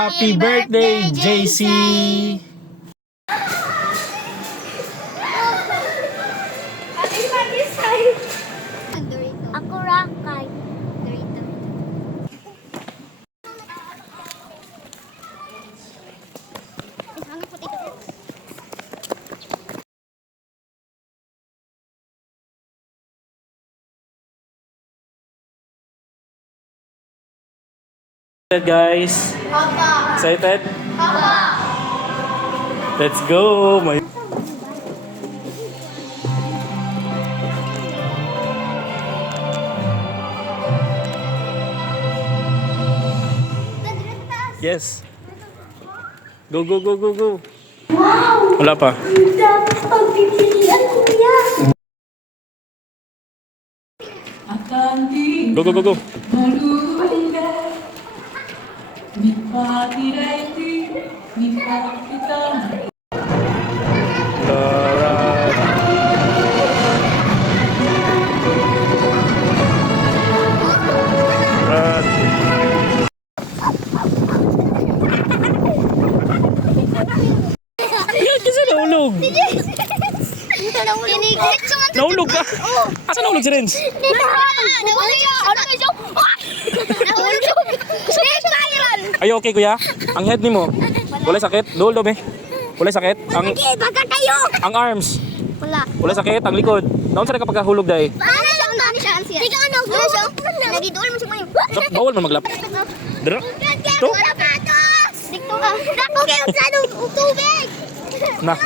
Happy birthday, JC! Ako Rakay. Guys, excited? Let's go! Yes. Go, go, go, go, go. Wow! Wala pa. Dapat pagpipilian ko yan. Go, go, go, go. Yan kasi nahulog. Nahulog ka? Asa nahulog si Renz? Ay, okay kuya? Ang head ni mo? Wala sakit? Dolo be? Wala sakit? Ang arms? Wala. Wala sakit? Ang likod? Naon sa nakapagkahulog dahi? Paano siya? Ano siya? Tiga ano? Wala siya? Nagidol mo siya ngayon. Bawal man maglap. Dara? To? Dikto ka. Dako kayo sa tubig. Na.